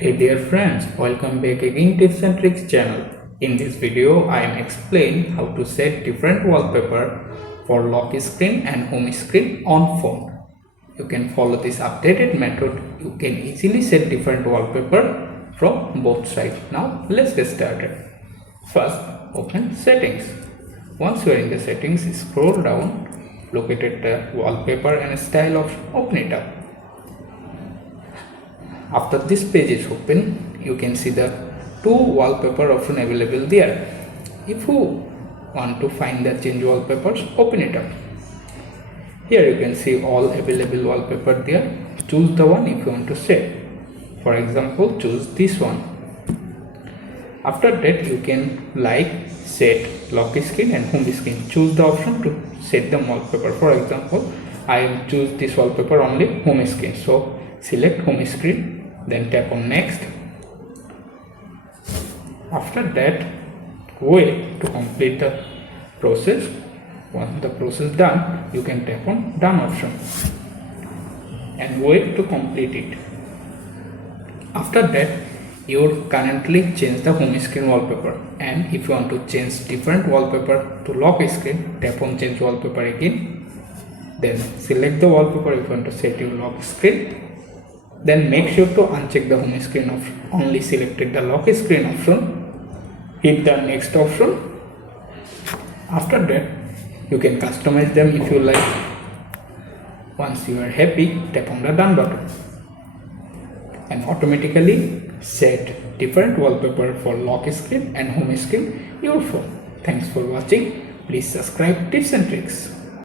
Hey dear friends, welcome back again Tips and Tricks channel. In this video, I am explaining how to set different wallpaper for lock screen and home screen on phone. You can follow this updated method. You can easily set different wallpaper from both sides. Now let's get started. First, open settings. Once you are in the settings, scroll down, locate the wallpaper and style option, open it up. After this page is open, you can see the two wallpaper option available there. If you want to find the change wallpapers, open it up. Here you can see all available wallpaper there. Choose the one if you want to set. For example, choose this one. After that, you can set lock screen and home screen. Choose the option to set the wallpaper. For example, I choose this wallpaper only home screen. So select home screen. Then tap on next. After that, wait to complete the process. Once the process done, you can tap on done option and wait to complete it. After that, you would currently change the home screen wallpaper, and if you want to change different wallpaper to lock screen, tap on change wallpaper again. Then select the wallpaper if you want to set your lock screen. Then make sure to uncheck the home screen option. Only selected the lock screen option. Hit the next option. After that, you can customize them if you like. Once you are happy, tap on the done button and automatically set different wallpaper for lock screen and home screen your phone. Thanks for watching. Please subscribe Tips and Tricks.